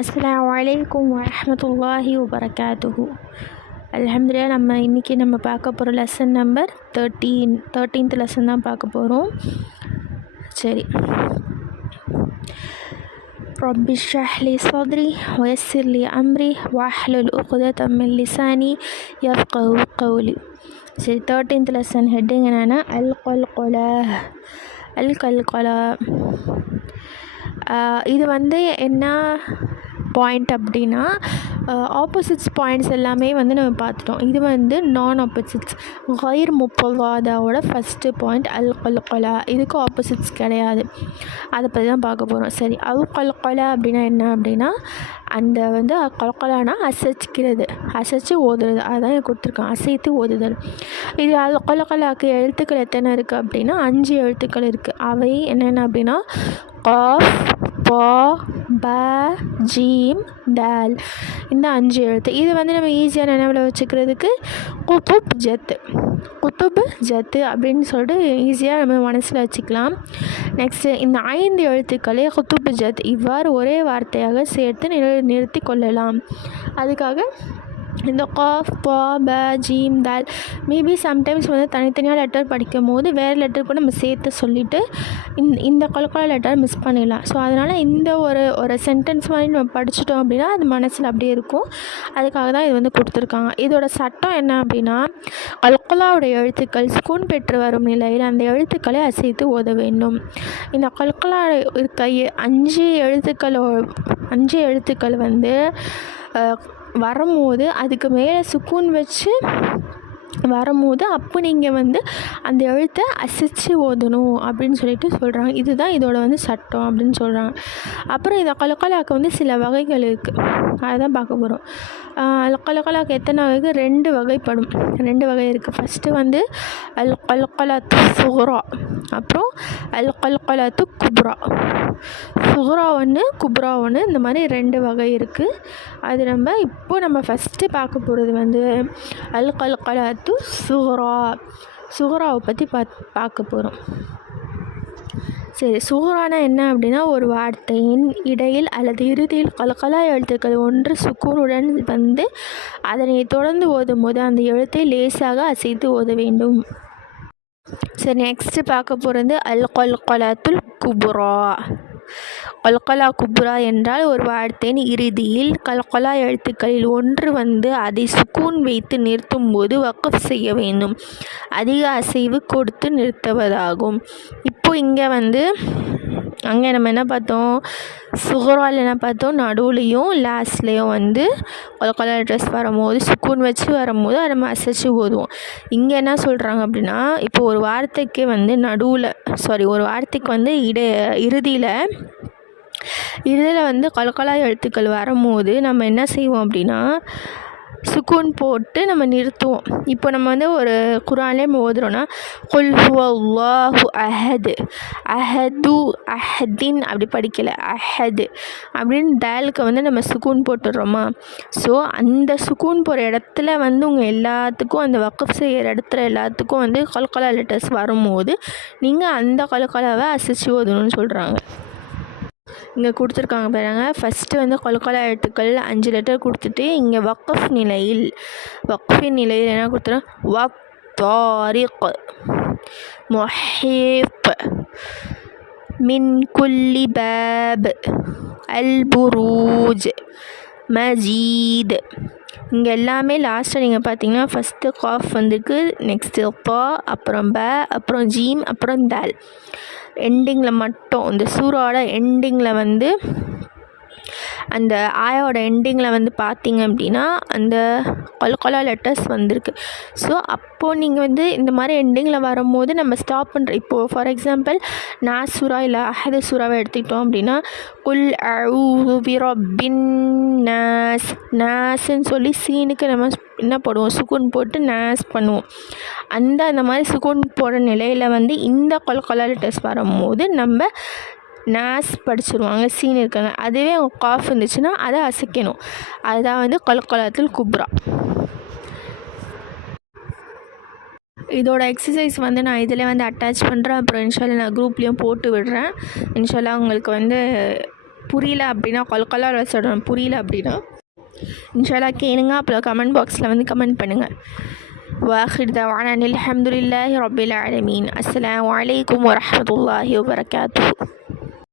அஸ்ஸலாமு அலைக்கும் வரஹ்மத்துல்லாஹி வபரகாத்துஹு. அல்ஹம்துலில்லாஹ். நம்ம பார்க்க போகிற லெசன் நம்பர் 13th லெசன் தான் பார்க்க போகிறோம். சரி. ரப்பி ஷ்ரஹ் லி ஸத்ரி வயஸ்ஸிர் லி அம்ரி வஹ்லுல் உக்ததம் மின் லிசானி யஃப்கஹு கௌலி. சரி, 13th லெசன் ஹெட்டிங் என்னென்னா அல் கல்கலா. இது என்ன பாயிண்ட் அப்படின்னா, ஆப்போசிட்ஸ் பாயிண்ட்ஸ் எல்லாமே நம்ம பார்த்துட்டோம். இது நான் ஆப்போசிட்ஸ் கயிர் முப்பதாவோட ஃபஸ்ட்டு பாயிண்ட் அல் கல்கலா. இதுக்கு ஆப்போசிட்ஸ் கிடையாது. அதை பற்றி தான் பார்க்க போகிறோம். சரி, அல் கல்கலா அப்படின்னா என்ன அப்படின்னா, அந்த கல்கலானா அசைச்சு ஓதுறது. அதுதான் கொடுத்துருக்கான், அசைத்து ஓதுதல். இது அல் கல்கலாக்கு எழுத்துக்கள் எத்தனை இருக்குது அப்படின்னா 5 எழுத்துக்கள் இருக்குது. அவை என்னென்ன அப்படின்னா காஃப், பா, ப, ஜீம், தால். இந்த 5 எழுத்து. இது நம்ம ஈஸியாக நினைவில் வச்சுக்கிறதுக்கு குத்துப் ஜத்து அப்படின்னு சொல்லிட்டு ஈஸியாக நம்ம மனசில் வச்சுக்கலாம். நெக்ஸ்ட்டு இந்த 5 எழுத்துக்களே குத்துப் ஜத் இவ்வாறு ஒரே வார்த்தையாக சேர்த்து நிறுத்தி கொள்ளலாம். அதுக்காக இந்த காஃப், பா, ப, ஜீம், தால் மேபி சம்டைம்ஸ் தனித்தனியாக லெட்டர் படிக்கும் போது வேறு லெட்டர் கூட நம்ம சேர்த்து சொல்லிவிட்டு இந்த கல்கலா லெட்டர் மிஸ் பண்ணிடலாம். ஸோ அதனால் இந்த ஒரு சென்டென்ஸ் மாதிரி நம்ம படிச்சிட்டோம் அப்படின்னா அது மனசில் அப்படியே இருக்கும். அதுக்காக தான் இது கொடுத்துருக்காங்க. இதோட சட்டம் என்ன அப்படின்னா, கல்கலாவுடைய எழுத்துக்கள் சுக்கூன் பெற்று வரும் நிலையில் அந்த எழுத்துக்களை அசைத்து ஓத வேண்டும். இந்த கல்கலா இருக்க 5 எழுத்துக்கள் வரும்போது அதுக்கு மேலே சுக்கூன் வச்சு வரும்போது அப்போ நீங்கள் அந்த எழுத்தை அசைச்சு ஓதணும் அப்படின்னு சொல்கிறாங்க. இதுதான் இதோட சட்டம் அப்படின்னு சொல்கிறாங்க. அப்புறம் இந்த கல்கலாவுக்கு சில வகைகள் இருக்குது. அதுதான் பார்க்க போகிறோம். கல்கலாவுக்கு எத்தனை வகை? 2 வகைப்படும். 2 வகை இருக்குது. ஃபஸ்ட்டு அல் கல்கலாத்து சுக்ரா, அப்புறம் அல் கல்கலாத்து குப்ரா. சுக்ரா ஒன்று, குப்ரா ஒன்று, இந்த மாதிரி 2 வகை இருக்குது. அது நம்ம ஃபஸ்ட்டு பார்க்க போகிறது அல் கல்கலாத்து சுக்ராவை பற்றி பார்க்க போகிறோம். சரி, சுக்ரானா என்ன அப்படின்னா, ஒரு வார்த்தையின் இடையில் அல்லது இறுதியில் கல்கலா எழுத்துக்கள் ஒன்று சுக்கூனுடன் அதனை தொடர்ந்து ஓதும் போது அந்த எழுத்தை லேசாக அசைத்து ஓத வேண்டும். சரி, நெக்ஸ்ட்டு பார்க்க போகிறது அல் கல்கலாத்துல் குப்ரா. கல்கலா குப்ரா என்றால் ஒரு வார்த்தையின் இறுதியில் கல்கலா எழுத்துக்களில் ஒன்று அதை சுக்கூன் வைத்து நிறுத்தும் போது வக்ஃப் செய்ய வேண்டும். அதிக அசைவு கொடுத்து நிறுத்துவதாகும். இப்போ இங்கே அங்கே நம்ம என்ன பார்த்தோம்? சுக்ராவில் என்ன பார்த்தோம்? நடுவுலையும் லாஸ்ட்லேயும் கல்கலா லெட்டர்ஸ் வரும்போது சுக்கூன் வச்சு வரும்போது அதை நம்ம அசைச்சு ஓதுவோம். இங்கே என்ன சொல்கிறாங்க அப்படின்னா, இப்போ ஒரு வார்த்தைக்கு ஒரு வார்த்தைக்கு இறுதியில் கல்கலா எழுத்துக்கள் வரும்போது நம்ம என்ன செய்வோம் அப்படின்னா, சுக்கூன் போட்டு நம்ம நிறுத்துவோம். இப்போ நம்ம ஒரு குர்ஆன்லேயே நம்ம ஓதுறோன்னா குல் ஹுவல்லாஹு அஹது, அஹது, அஹதின் அப்படி படிக்கலை, அஹது அப்படின்னு தாலுக்கு நம்ம சுக்கூன் போட்டுடுறோமா. ஸோ அந்த சுக்கூன் போகிற இடத்துல உங்கள் எல்லாத்துக்கும் அந்த வக்ஃப் செய்கிற இடத்துல எல்லாத்துக்கும் கல்கலா லெட்டர்ஸ் வரும்போது நீங்கள் அந்த கல்கலாவை அசைச்சு ஓதணும்னு சொல்கிறாங்க. இங்கே கொடுத்துருக்காங்க பாருங்க. ஃபஸ்ட்டு கல்கலா எழுத்துக்கள் 5 லெட்டர் கொடுத்துட்டு இங்கே வக்ஃபின் நிலையில் என்ன கொடுத்துறோம்? வக், தாரிக், முஹீத், மின் குல்லி பாப், அல் புரூஜ், மஜீத். இங்கே எல்லாமே லாஸ்ட்டாக நீங்கள் பார்த்தீங்கன்னா ஃபஸ்ட்டு காஃப் நெக்ஸ்ட்டு பா, அப்புறம் ப, அப்புறம் ஜீம், அப்புறம் தால். எண்டிங்கில் மட்டும் இந்த சூறாவோட எண்டிங்கில் அந்த ஆயோட எண்டிங்கில் பார்த்தீங்க அப்படின்னா அந்த கல்கலா லெட்டர்ஸ் வந்திருக்கு. ஸோ அப்போது நீங்கள் இந்த மாதிரி எண்டிங்கில் வரும்போது நம்ம ஸ்டாப் பண்ணுறோம். இப்போது ஃபார் எக்ஸாம்பிள் நாஸ் சூறா இல்லை அஹது சூறாவை எடுத்துக்கிட்டோம் அப்படின்னா குல் அஊது பிரப்பின் நாஸ், நாஸ்ன்னு சொல்லி சீனுக்கு நம்ம என்ன போடுவோம்? சுக்கூன் போட்டு நாஸ் பண்ணுவோம். அந்த மாதிரி சுக்கூன் போடுற நிலையில் இந்த கல்கலா லெட்டர்ஸ் வரும்போது நம்ம நாஸ் படிச்சிருவாங்க, சீன் இருக்காங்க. அதுவே அவங்க காஃப் இருந்துச்சுன்னா அதை அசைக்கணும். அதுதான் கல்கலாத்துல் குப்ரா. இதோட எக்ஸசைஸ் நான் இதில் அட்டாச் பண்ணுறேன். அப்புறம் இன்ஷால்லா நான் குரூப்லேயும் போட்டு விடுறேன். இன்ஷால்லா உங்களுக்கு புரியல அப்படின்னா கொல்கலால் சொல்லணும். புரியல அப்படின்னா இன்ஷால்லா கேளுங்க. அப்புறம் கமெண்ட் பாக்ஸில் வந்து கமெண்ட் பண்ணுங்கள். வாஹிர் தவானா அல்ஹம்துலில்லாஹி ரப்பில் ஆலமீன். அஸ்ஸலாமு அலைக்கும் வரஹ்மத்துல்லாஹி வபரகாத்துஹு.